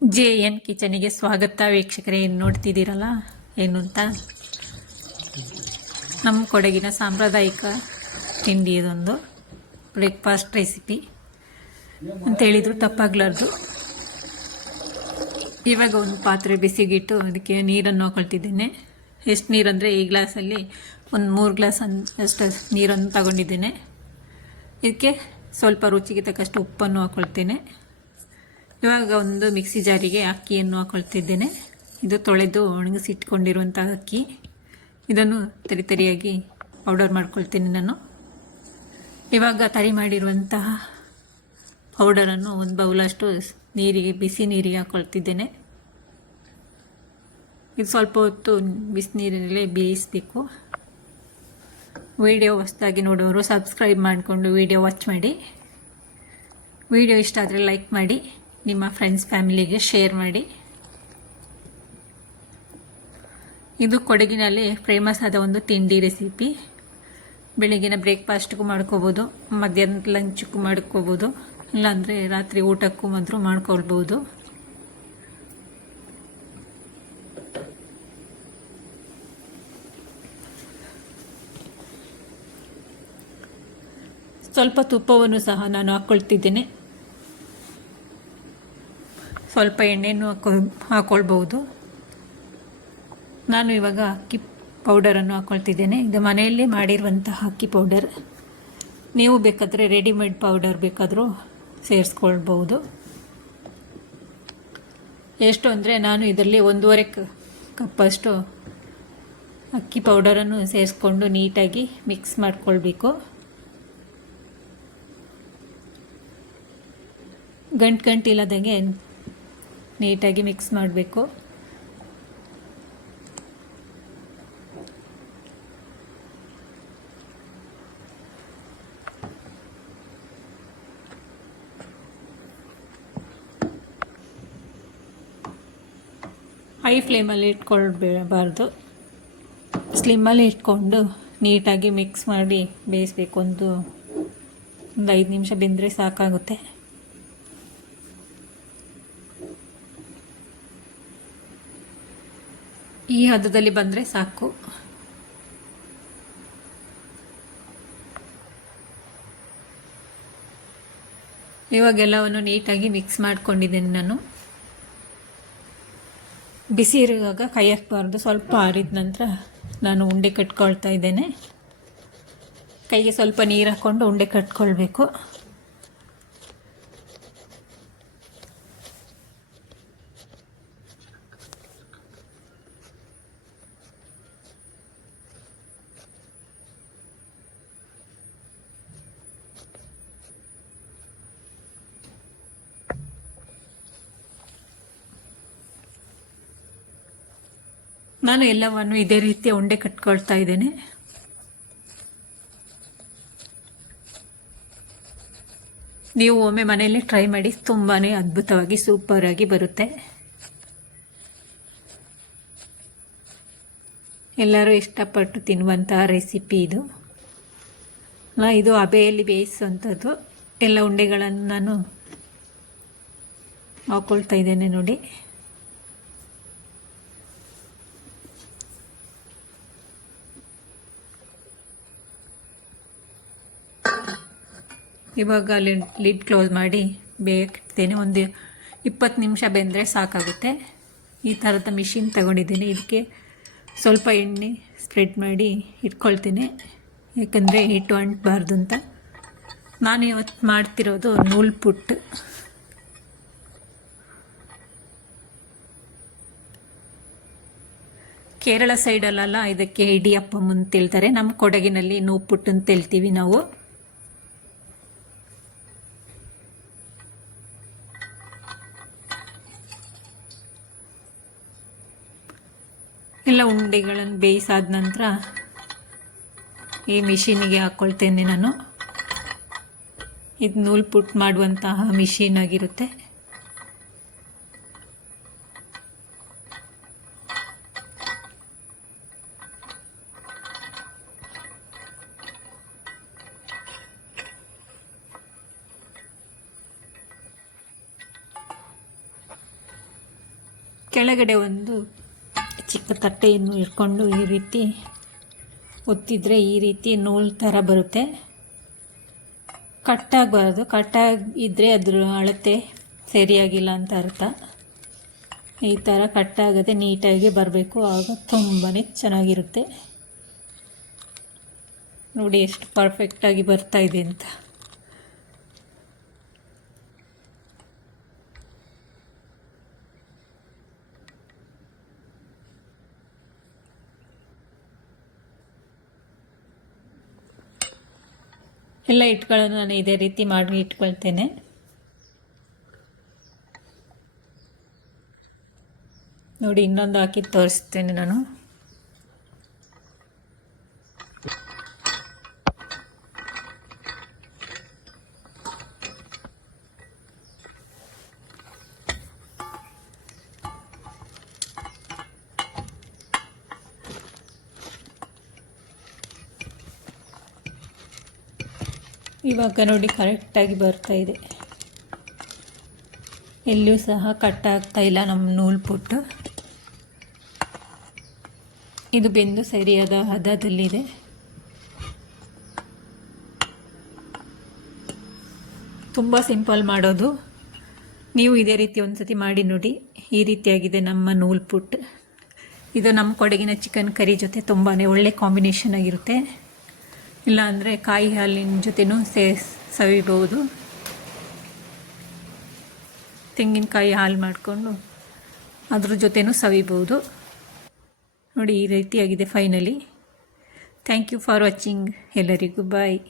JN ಕಿಚನಿಗೆ ಸ್ವಾಗತ ವೀಕ್ಷಕರೇ. ಏನು ನೋಡ್ತಿದ್ದೀರಲ್ಲ ಏನು ಅಂತ, ನಮ್ಮ ಕೊಡಗಿನ ಸಾಂಪ್ರದಾಯಿಕ ತಿಂಡಿ ಇದೊಂದು ಬ್ರೇಕ್ಫಾಸ್ಟ್ ರೆಸಿಪಿ ಅಂತ ಹೇಳಿದ್ರು ತಪ್ಪಾಗ್ಲಾರ್ದು. ಇವಾಗ ಒಂದು ಪಾತ್ರೆ ಬಿಸಿಗಿಟ್ಟು ಅದಕ್ಕೆ ನೀರನ್ನು ಹಾಕೊಳ್ತಿದ್ದೇನೆ. ಎಷ್ಟು ನೀರಂದರೆ ಈ ಗ್ಲಾಸಲ್ಲಿ ಒಂದು 3 ಗ್ಲಾಸ್ ಅಷ್ಟು ನೀರನ್ನು ತಗೊಂಡಿದ್ದೇನೆ. ಇದಕ್ಕೆ ಸ್ವಲ್ಪ ರುಚಿಗೆ ತಕ್ಕಷ್ಟು ಉಪ್ಪನ್ನು ಹಾಕ್ಕೊಳ್ತೇನೆ. ಇವಾಗ ಒಂದು ಮಿಕ್ಸಿ ಜಾರಿಗೆ ಅಕ್ಕಿಯನ್ನು ಹಾಕ್ಕೊಳ್ತಿದ್ದೇನೆ. ಇದು ತೊಳೆದು ಒಣಗಿಸಿಟ್ಕೊಂಡಿರುವಂಥ ಅಕ್ಕಿ. ಇದನ್ನು ತರಿಯಾಗಿ ಪೌಡರ್ ಮಾಡ್ಕೊಳ್ತೀನಿ ನಾನು. ಇವಾಗ ತರಿ ಮಾಡಿರುವಂತಹ ಪೌಡರನ್ನು ಒಂದು ಬೌಲಷ್ಟು ಬಿಸಿ ನೀರಿಗೆ ಹಾಕ್ಕೊಳ್ತಿದ್ದೇನೆ. ಇದು ಸ್ವಲ್ಪ ಹೊತ್ತು ಬಿಸಿನೀರಲ್ಲೇ ಬೇಯಿಸಬೇಕು. ವಿಡಿಯೋ ಹೊಸದಾಗಿ ನೋಡೋರು ಸಬ್ಸ್ಕ್ರೈಬ್ ಮಾಡಿಕೊಂಡು ವಿಡಿಯೋ ವಾಚ್ ಮಾಡಿ. ವಿಡಿಯೋ ಇಷ್ಟ ಆದರೆ ಲೈಕ್ ಮಾಡಿ, ನಿಮ್ಮ ಫ್ರೆಂಡ್ಸ್ ಫ್ಯಾಮಿಲಿಗೆ ಶೇರ್ ಮಾಡಿ. ಇದು ಕೊಡಗಿನಲ್ಲಿ ಫೇಮಸ್ ಆದ ಒಂದು ತಿಂಡಿ ರೆಸಿಪಿ. ಬೆಳಗಿನ ಬ್ರೇಕ್ಫಾಸ್ಟ್ಗೂ ಮಾಡ್ಕೋಬೋದು, ಮಧ್ಯಾಹ್ನದ ಲಂಚ್ಗೂ ಮಾಡ್ಕೋಬೋದು, ಇಲ್ಲಾಂದರೆ ರಾತ್ರಿ ಊಟಕ್ಕೂ ಮಾತ್ರ ಮಾಡ್ಕೊಳ್ಬೋದು. ಸ್ವಲ್ಪ ತುಪ್ಪವನ್ನು ಸಹ ನಾನು ಹಾಕ್ಕೊಳ್ತಿದ್ದೇನೆ. ಸ್ವಲ್ಪ ಎಣ್ಣೆಯನ್ನು ಹಾಕ್ಕೊಳ್ಬೋದು. ನಾನು ಇವಾಗ ಅಕ್ಕಿ ಪೌಡರನ್ನು ಹಾಕ್ಕೊಳ್ತಿದ್ದೇನೆ. ಇದು ಮನೆಯಲ್ಲೇ ಮಾಡಿರುವಂತಹ ಅಕ್ಕಿ ಪೌಡರ್. ನೀವು ಬೇಕಾದರೆ ರೆಡಿಮೇಡ್ ಪೌಡರ್ ಬೇಕಾದರೂ ಸೇರಿಸ್ಕೊಳ್ಬೋದು. ಎಷ್ಟು ಅಂದರೆ ನಾನು ಇದರಲ್ಲಿ 1.5 ಕಪ್ಪಷ್ಟು ಅಕ್ಕಿ ಪೌಡರನ್ನು ಸೇರಿಸ್ಕೊಂಡು ನೀಟಾಗಿ ಮಿಕ್ಸ್ ಮಾಡ್ಕೊಳ್ಬೇಕು. ಗಂಟಿಲ್ಲದಂಗೆ ನೀಟಾಗಿ ಮಿಕ್ಸ್ ಮಾಡಬೇಕು. ಹೈ ಫ್ಲೇಮಲ್ಲಿ ಇಟ್ಕೊಳ್ಬಾರ್ದು, ಸ್ಲಿಮ್ಮಲ್ಲಿ ಇಟ್ಕೊಂಡು ನೀಟಾಗಿ ಮಿಕ್ಸ್ ಮಾಡಿ ಬೇಯಿಸಬೇಕು. ಒಂದು 5 ನಿಮಿಷ ಬೆಂದರೆ ಸಾಕಾಗುತ್ತೆ. ಈ ಹದದಲ್ಲಿ ಬಂದರೆ ಸಾಕು. ಇವಾಗೆಲ್ಲವನ್ನು ನೀಟಾಗಿ ಮಿಕ್ಸ್ ಮಾಡ್ಕೊಂಡಿದ್ದೇನೆ ನಾನು. ಬಿಸಿ ಇರುವಾಗ ಕೈ ಹಾಕಬಾರ್ದು. ಸ್ವಲ್ಪ ಆರಿದ ನಂತರ ನಾನು ಉಂಡೆ ಕಟ್ಕೊಳ್ತಾ ಇದ್ದೇನೆ. ಕೈಗೆ ಸ್ವಲ್ಪ ನೀರು ಹಾಕ್ಕೊಂಡು ಉಂಡೆ ಕಟ್ಕೊಳ್ಬೇಕು. ನಾನು ಎಲ್ಲವನ್ನು ಇದೇ ರೀತಿ ಉಂಡೆ ಕಟ್ಕೊಳ್ತಾ ಇದ್ದೇನೆ. ನೀವು ಒಮ್ಮೆ ಮನೆಯಲ್ಲಿ ಟ್ರೈ ಮಾಡಿ, ತುಂಬಾ ಅದ್ಭುತವಾಗಿ ಸೂಪರಾಗಿ ಬರುತ್ತೆ. ಎಲ್ಲರೂ ಇಷ್ಟಪಟ್ಟು ತಿನ್ನುವಂತಹ ರೆಸಿಪಿ ಇದು. ಇದು ಹಬೆಯಲ್ಲಿ ಬೇಯಿಸುವಂಥದ್ದು. ಎಲ್ಲ ಉಂಡೆಗಳನ್ನು ನಾನು ಹಾಕ್ಕೊಳ್ತಾ ಇದ್ದೇನೆ ನೋಡಿ. ಇವಾಗ ಲಿಡ್ ಕ್ಲೋಸ್ ಮಾಡಿ ಬೇಯಿಸ್ತೇನೆ. ಒಂದು 20 ನಿಮಿಷ ಬೆಂದರೆ ಸಾಕಾಗುತ್ತೆ. ಈ ಥರದ ಮಿಷಿನ್ ತಗೊಂಡಿದ್ದೀನಿ. ಇದಕ್ಕೆ ಸ್ವಲ್ಪ ಎಣ್ಣೆ ಸ್ಪ್ರೆಡ್ ಮಾಡಿ ಇಟ್ಕೊಳ್ತೇನೆ, ಯಾಕಂದರೆ ಹಿಟ್ಟು ಅಂಟಬಾರ್ದು ಅಂತ. ನಾನು ಇವತ್ತು ಮಾಡ್ತಿರೋದು ನೂಲು ಪುಟ್ಟು. ಕೇರಳ ಸೈಡಲ್ಲೆಲ್ಲ ಇದಕ್ಕೆ ಇಡಿಯಪ್ಪಂ ಅಂತ ಹೇಳ್ತಾರೆ. ನಮ್ಮ ಕೊಡಗಿನಲ್ಲಿ ನೂಪುಟ್ಟು ಅಂತ ಹೇಳ್ತೀವಿ ನಾವು. ಎಲ್ಲ ಉಂಡೆಗಳನ್ನು ಬೇಯಿಸಾದ ನಂತರ ಈ ಮಿಷಿನಿಗೆ ಹಾಕ್ಕೊಳ್ತೇನೆ ನಾನು. ಇದು ನೂಲು ಪುಟ್ಟು ಮಾಡುವಂತಹ ಮಿಷಿನ್ ಆಗಿರುತ್ತೆ. ಕೆಳಗಡೆ ಒಂದು ಚಿಕ್ಕ ತಟ್ಟೆಯನ್ನು ಇಟ್ಕೊಂಡು ಈ ರೀತಿ ಒತ್ತಿದರೆ ಈ ರೀತಿ ನೂಲು ಥರ ಬರುತ್ತೆ. ಕಟ್ಟಾಗಬಾರ್ದು, ಕಟ್ಟಾಗಿದ್ದರೆ ಅದ್ರ ಅಳತೆ ಸರಿಯಾಗಿಲ್ಲ ಅಂತ ಅರ್ಥ. ಈ ಥರ ಕಟ್ಟಾಗದೆ ನೀಟಾಗಿ ಬರಬೇಕು, ಆಗ ತುಂಬಾ ಚೆನ್ನಾಗಿರುತ್ತೆ. ನೋಡಿ ಎಷ್ಟು ಪರ್ಫೆಕ್ಟಾಗಿ ಬರ್ತಾ ಇದೆ ಅಂತ. ಎಲ್ಲ ಹಿಟ್ಟುಗಳನ್ನು ನಾನು ಇದೇ ರೀತಿ ಮಾಡಿ ಇಟ್ಕೊಳ್ತೇನೆ. ನೋಡಿ ಇನ್ನೊಂದು ಹಾಕಿ ತೋರಿಸ್ತೇನೆ ನಾನು. ಇವಾಗ ನೋಡಿ ಕರೆಕ್ಟಾಗಿ ಬರ್ತಾ ಇದೆ, ಎಲ್ಲೂ ಸಹ ಕಟ್ಟಾಗ್ತಾ ಇಲ್ಲ ನಮ್ಮ ನೂಲು ಪುಟ್ಟು. ಇದು ಬೆಂದು ಸರಿಯಾದ ಹದದಲ್ಲಿದೆ. ತುಂಬ ಸಿಂಪಲ್ ಮಾಡೋದು, ನೀವು ಇದೇ ರೀತಿ ಒಂದು ಸತಿ ಮಾಡಿ ನೋಡಿ. ಈ ರೀತಿಯಾಗಿದೆ ನಮ್ಮ ನೂಲು ಪುಟ್ಟು. ಇದು ನಮ್ಮ ಕೊಡಗಿನ ಚಿಕನ್ ಕರಿ ಜೊತೆ ತುಂಬಾ ಒಳ್ಳೆ ಕಾಂಬಿನೇಷನ್ ಆಗಿರುತ್ತೆ. ಇಲ್ಲಾಂದರೆ ಕಾಯಿ ಹಾಲಿನ ಜೊತೆನೂ ಸವಿಬಹುದು. ತೆಂಗಿನಕಾಯಿ ಹಾಲು ಮಾಡಿಕೊಂಡು ಅದ್ರ ಜೊತೆನೂ ಸವಿಬಹುದು. ನೋಡಿ ಈ ರೀತಿಯಾಗಿದೆ finally. Thank you for watching. ಎಲ್ಲರಿಗೂ ಬಾಯ್.